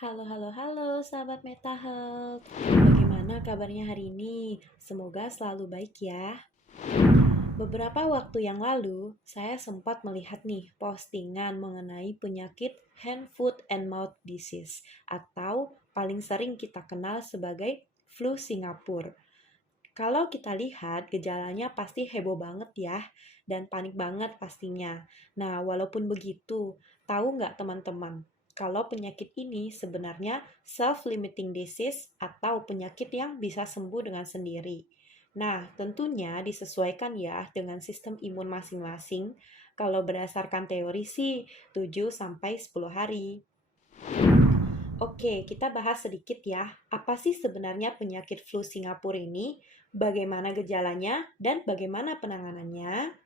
Halo, halo, halo, sahabat Meta Health. Bagaimana kabarnya hari ini? Semoga selalu baik ya. Beberapa waktu yang lalu, saya sempat melihat nih postingan mengenai penyakit hand, foot, and mouth disease atau paling sering kita kenal sebagai flu Singapura. Kalau kita lihat, gejalanya pasti heboh banget ya, dan panik banget pastinya. Nah, walaupun begitu, tahu nggak teman-teman, kalau penyakit ini sebenarnya self-limiting disease atau penyakit yang bisa sembuh dengan sendiri. Nah, tentunya disesuaikan ya dengan sistem imun masing-masing. Kalau berdasarkan teori sih 7-10 hari. Oke, kita bahas sedikit ya. Apa sih sebenarnya penyakit flu Singapura ini? Bagaimana gejalanya dan bagaimana penanganannya?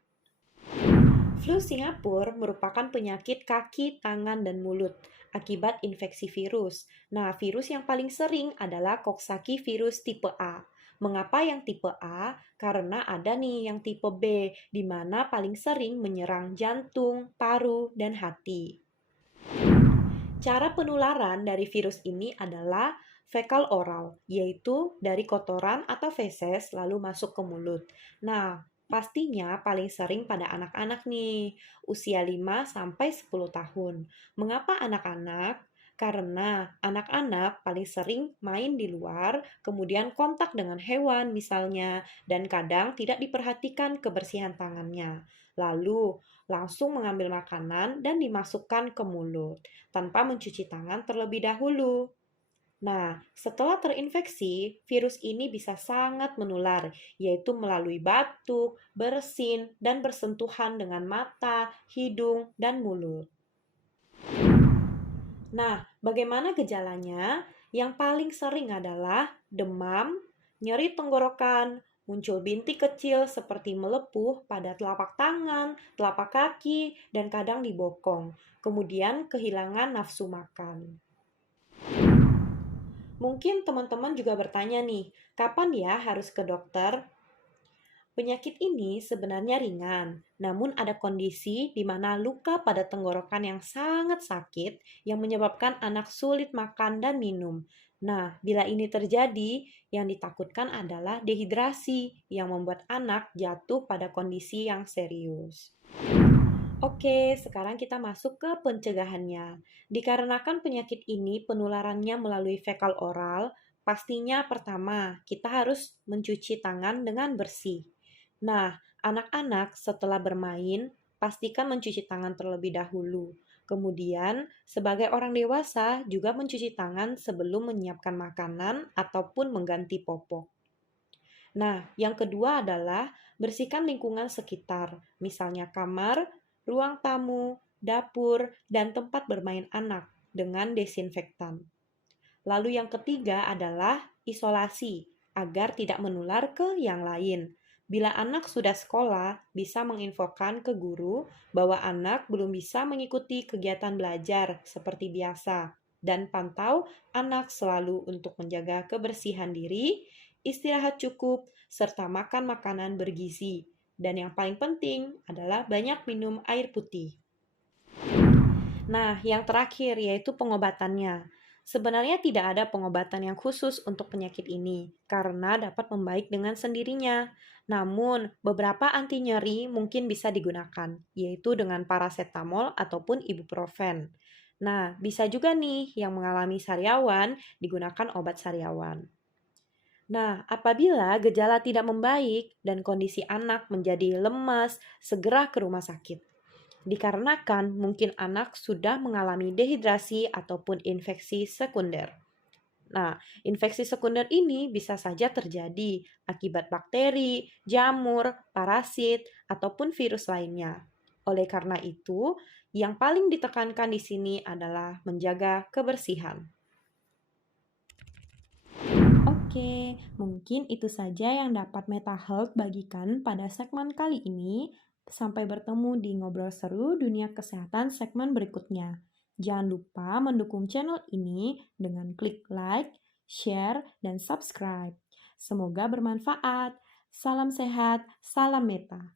Flu Singapura merupakan penyakit kaki, tangan, dan mulut akibat infeksi virus. Nah, virus yang paling sering adalah Coxsackie virus tipe A. Mengapa yang tipe A? Karena ada nih yang tipe B, di mana paling sering menyerang jantung, paru, dan hati. Cara penularan dari virus ini adalah fekal oral, yaitu dari kotoran atau feses lalu masuk ke mulut. Nah, pastinya paling sering pada anak-anak nih, usia 5-10 tahun. Mengapa anak-anak? Karena anak-anak paling sering main di luar, kemudian kontak dengan hewan misalnya, dan kadang tidak diperhatikan kebersihan tangannya. Lalu, langsung mengambil makanan dan dimasukkan ke mulut tanpa mencuci tangan terlebih dahulu. Nah, setelah terinfeksi, virus ini bisa sangat menular, yaitu melalui batuk, bersin, dan bersentuhan dengan mata, hidung, dan mulut. Nah, bagaimana gejalanya? Yang paling sering adalah demam, nyeri tenggorokan, muncul bintik kecil seperti melepuh pada telapak tangan, telapak kaki, dan kadang di bokong. Kemudian kehilangan nafsu makan. Mungkin teman-teman juga bertanya nih, kapan ya harus ke dokter? Penyakit ini sebenarnya ringan, namun ada kondisi di mana luka pada tenggorokan yang sangat sakit yang menyebabkan anak sulit makan dan minum. Nah, bila ini terjadi, yang ditakutkan adalah dehidrasi yang membuat anak jatuh pada kondisi yang serius. Oke, sekarang kita masuk ke pencegahannya. Dikarenakan penyakit ini penularannya melalui fekal oral, pastinya pertama, kita harus mencuci tangan dengan bersih. Nah, anak-anak setelah bermain, pastikan mencuci tangan terlebih dahulu. Kemudian, sebagai orang dewasa juga mencuci tangan sebelum menyiapkan makanan ataupun mengganti popok. Nah, yang kedua adalah bersihkan lingkungan sekitar, misalnya kamar, ruang tamu, dapur, dan tempat bermain anak dengan desinfektan. Lalu yang ketiga adalah isolasi, agar tidak menular ke yang lain. Bila anak sudah sekolah, bisa menginfokan ke guru bahwa anak belum bisa mengikuti kegiatan belajar seperti biasa, dan pantau anak selalu untuk menjaga kebersihan diri, istirahat cukup, serta makan makanan bergizi. Dan yang paling penting adalah banyak minum air putih. Nah, yang terakhir yaitu pengobatannya. Sebenarnya tidak ada pengobatan yang khusus untuk penyakit ini karena dapat membaik dengan sendirinya. Namun, beberapa anti nyeri mungkin bisa digunakan, yaitu dengan paracetamol ataupun ibuprofen. Nah, bisa juga nih yang mengalami sariawan digunakan obat sariawan. Nah, apabila gejala tidak membaik dan kondisi anak menjadi lemas, segera ke rumah sakit. Dikarenakan mungkin anak sudah mengalami dehidrasi ataupun infeksi sekunder. Nah, infeksi sekunder ini bisa saja terjadi akibat bakteri, jamur, parasit, ataupun virus lainnya. Oleh karena itu, yang paling ditekankan di sini adalah menjaga kebersihan. Oke, mungkin itu saja yang dapat Meta Health bagikan pada segmen kali ini. Sampai bertemu di Ngobrol Seru Dunia Kesehatan segmen berikutnya. Jangan lupa mendukung channel ini dengan klik like, share, dan subscribe. Semoga bermanfaat. Salam sehat, salam Meta.